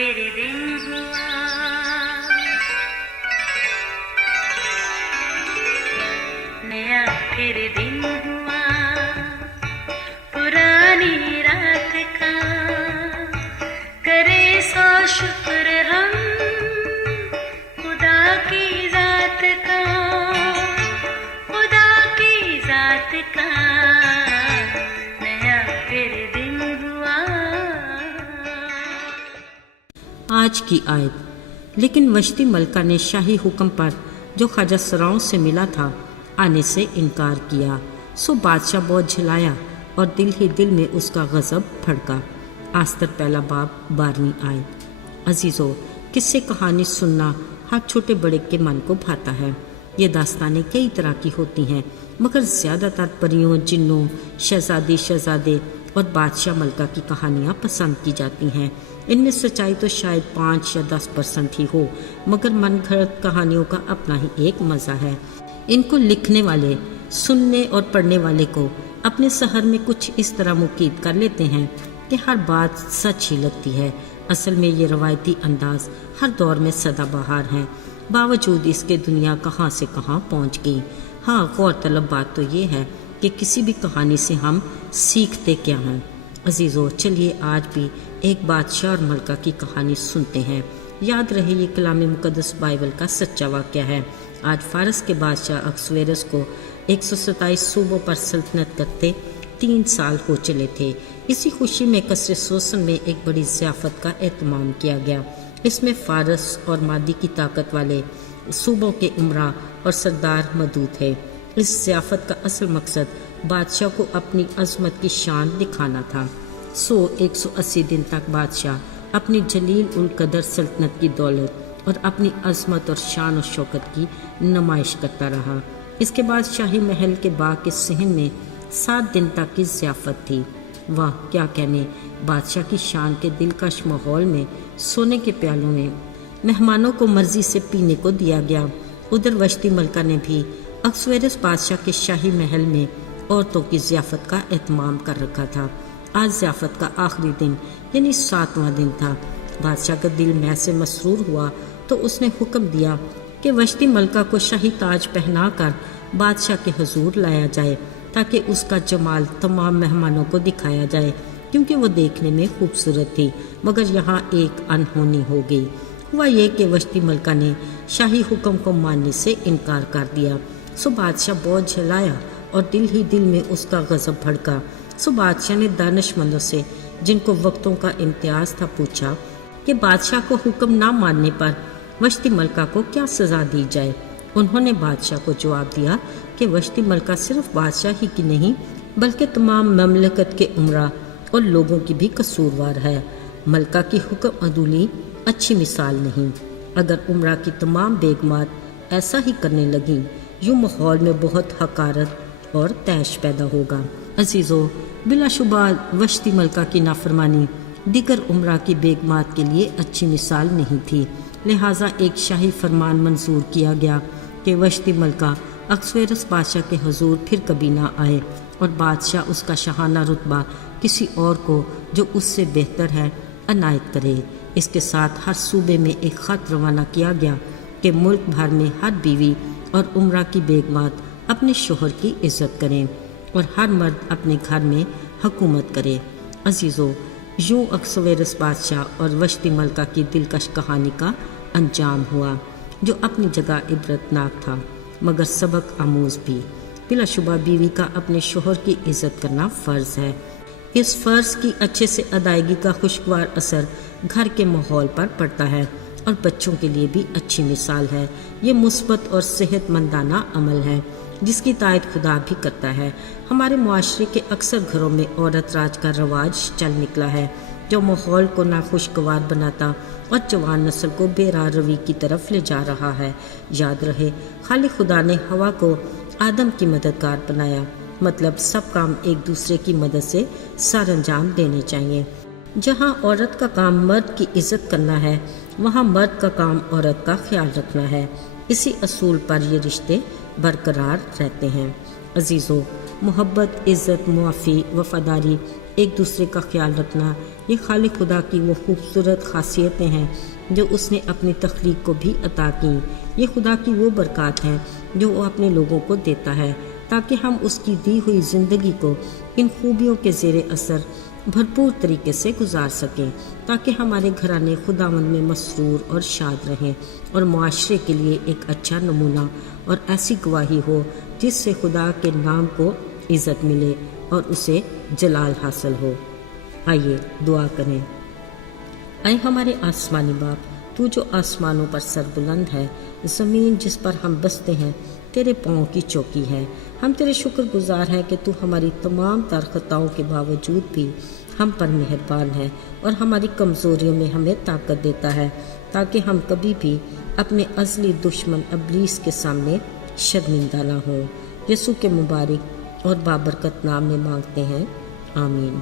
پھر دن ہوا، نیا پھر دن ہوا، پرانی رات کا کرے سو شکر ہم خدا کی ذات کا، خدا کی ذات کا نیا پھر دن ہوا۔ آج کی آیت، لیکن وشتی ملکہ نے شاہی حکم پر جو خواجہ سراؤں سے ملا تھا آنے سے انکار کیا، سو بادشاہ بہت جھلایا اور دل ہی دل میں اس کا غضب بھڑکا۔ آستر پہلا باب 12ویں آیت۔ عزیزو، قصے کہانی سننا ہر چھوٹے بڑے کے من کو بھاتا ہے۔ یہ داستانیں کئی طرح کی ہوتی ہیں، مگر زیادہ تر پریوں، جنوں، شہزادی، شہزادے اور بادشاہ ملکہ کی کہانیاں پسند کی جاتی ہیں۔ ان میں سچائی تو شاید 5 یا 10% ہی ہو، مگر من گھڑت کہانیوں کا اپنا ہی ایک مزہ ہے۔ ان کو لکھنے والے، سننے اور پڑھنے والے کو اپنے سحر میں کچھ اس طرح مقید کر لیتے ہیں کہ ہر بات سچ ہی لگتی ہے۔ اصل میں یہ روایتی انداز ہر دور میں سدا بہار ہے، باوجود اس کے دنیا کہاں سے کہاں پہنچ گئی۔ ہاں، غور طلب بات تو یہ ہے کہ کسی بھی کہانی سے ہم سیکھتے کیا ہیں۔ عزیزو، چلیے آج بھی ایک بادشاہ اور ملکہ کی کہانی سنتے ہیں۔ یاد رہے یہ کلام مقدس بائبل کا سچا واقعہ ہے۔ آج فارس کے بادشاہ اکسویرس کو 127 صوبوں پر سلطنت کرتے 3 سال ہو چلے تھے۔ اسی خوشی میں قصر سوسن میں ایک بڑی ضیافت کا اہتمام کیا گیا۔ اس میں فارس اور مادی کی طاقت والے صوبوں کے امراء اور سردار مدعو تھے۔ اس ضیافت کا اصل مقصد بادشاہ کو اپنی عظمت کی شان دکھانا تھا۔ 180 دن تک بادشاہ اپنی جلیل القدر سلطنت کی دولت اور اپنی عظمت اور شان و شوکت کی نمائش کرتا رہا۔ اس کے بعد شاہی محل کے باغ کے صحن میں 7 دن تک کی ضیافت تھی۔ واہ، کیا کہنے! بادشاہ کی شان کے دلکش ماحول میں سونے کے پیالوں میں مہمانوں کو مرضی سے پینے کو دیا گیا۔ ادھر وشتی ملکہ نے بھی اکسویرس بادشاہ کے شاہی محل میں عورتوں کی ضیافت کا اہتمام کر رکھا تھا۔ آج ضیافت کا آخری دن یعنی 7واں دن تھا۔ بادشاہ کا دل میں سے مسرور ہوا تو اس نے حکم دیا کہ وشتی ملکہ کو شاہی تاج پہنا کر بادشاہ کے حضور لایا جائے تاکہ اس کا جمال تمام مہمانوں کو دکھایا جائے، کیونکہ وہ دیکھنے میں خوبصورت تھی۔ مگر یہاں ایک انہونی ہو گئی۔ ہوا یہ کہ وشتی ملکہ نے شاہی حکم کو ماننے سے انکار کر دیا، سو بادشاہ بہت جھلایا اور دل ہی دل میں اس کا غضب بھڑکا۔ سو بادشاہ نے دانش مندوں سے، جن کو وقتوں کا امتیاز تھا، پوچھا کہ بادشاہ کو حکم نہ ماننے پر وشتی ملکہ کو کیا سزا دی جائے۔ انہوں نے بادشاہ کو جواب دیا کہ وشتی ملکہ صرف بادشاہ ہی کی نہیں بلکہ تمام مملکت کے امراء اور لوگوں کی بھی قصوروار ہے۔ ملکہ کی حکم عدولی اچھی مثال نہیں۔ اگر امراء کی تمام بیگمات ایسا ہی کرنے لگیں، یوں ماحول میں بہت حقارت اور طیش پیدا ہوگا۔ عزیزو، بلا شبہ وشتی ملکہ کی نافرمانی دیگر امراء کی بیگمات کے لیے اچھی مثال نہیں تھی، لہٰذا ایک شاہی فرمان منظور کیا گیا کہ وشتی ملکہ اکسویرس بادشاہ کے حضور پھر کبھی نہ آئے اور بادشاہ اس کا شاہانہ رتبہ کسی اور کو جو اس سے بہتر ہے عنایت کرے۔ اس کے ساتھ ہر صوبے میں ایک خط روانہ کیا گیا کہ ملک بھر میں ہر بیوی اور امراء کی بیگمات اپنے شوہر کی عزت کریں اور ہر مرد اپنے گھر میں حکومت کرے۔ عزیزو، یوں اکسویرس بادشاہ اور وشتی ملکہ کی دلکش کہانی کا انجام ہوا، جو اپنی جگہ عبرتناک تھا مگر سبق آموز بھی۔ بلا شبہ بیوی کا اپنے شوہر کی عزت کرنا فرض ہے۔ اس فرض کی اچھے سے ادائیگی کا خوشگوار اثر گھر کے ماحول پر پڑتا ہے اور بچوں کے لیے بھی اچھی مثال ہے۔ یہ مثبت اور صحت مندانہ عمل ہے جس کی تائید خدا بھی کرتا ہے۔ ہمارے معاشرے کے اکثر گھروں میں عورت راج کا رواج چل نکلا ہے، جو ماحول کو ناخوشگوار بناتا اور جوان نسل کو بے راہ روی کی طرف لے جا رہا ہے۔ یاد رہے، خالق خدا نے ہوا کو آدم کی مددگار بنایا، مطلب سب کام ایک دوسرے کی مدد سے سر انجام دینے چاہیے۔ جہاں عورت کا کام مرد کی عزت کرنا ہے، وہاں مرد کا کام عورت کا خیال رکھنا ہے۔ اسی اصول پر یہ رشتے برقرار رہتے ہیں۔ عزیزو، محبت، عزت، معافی، وفاداری ایک دوسرے کا خیال رکھنا، یہ خالق خدا کی وہ خوبصورت خاصیتیں ہیں جو اس نے اپنی تخلیق کو بھی عطا کی۔ یہ خدا کی وہ برکات ہیں جو وہ اپنے لوگوں کو دیتا ہے تاکہ ہم اس کی دی ہوئی زندگی کو ان خوبیوں کے زیر اثر بھرپور طریقے سے گزار سکیں، تاکہ ہمارے گھرانے خداوند میں مسرور اور شاد رہیں اور معاشرے کے لیے ایک اچھا نمونہ اور ایسی گواہی ہو جس سے خدا کے نام کو عزت ملے اور اسے جلال حاصل ہو۔ آئیے دعا کریں۔ اے ہمارے آسمانی باپ، تو جو آسمانوں پر سربلند ہے، زمین جس پر ہم بستے ہیں تیرے پاؤں کی چوکی ہے۔ ہم تیرے شکر گزار ہیں کہ تو ہماری تمام تر خطاؤں کے باوجود بھی ہم پر مہربان ہے اور ہماری کمزوریوں میں ہمیں طاقت دیتا ہے تاکہ ہم کبھی بھی اپنے ازلی دشمن ابلیس کے سامنے شرمندہ نہ ہوں۔ یسوع کے مبارک اور بابرکت نام میں مانگتے ہیں، آمین۔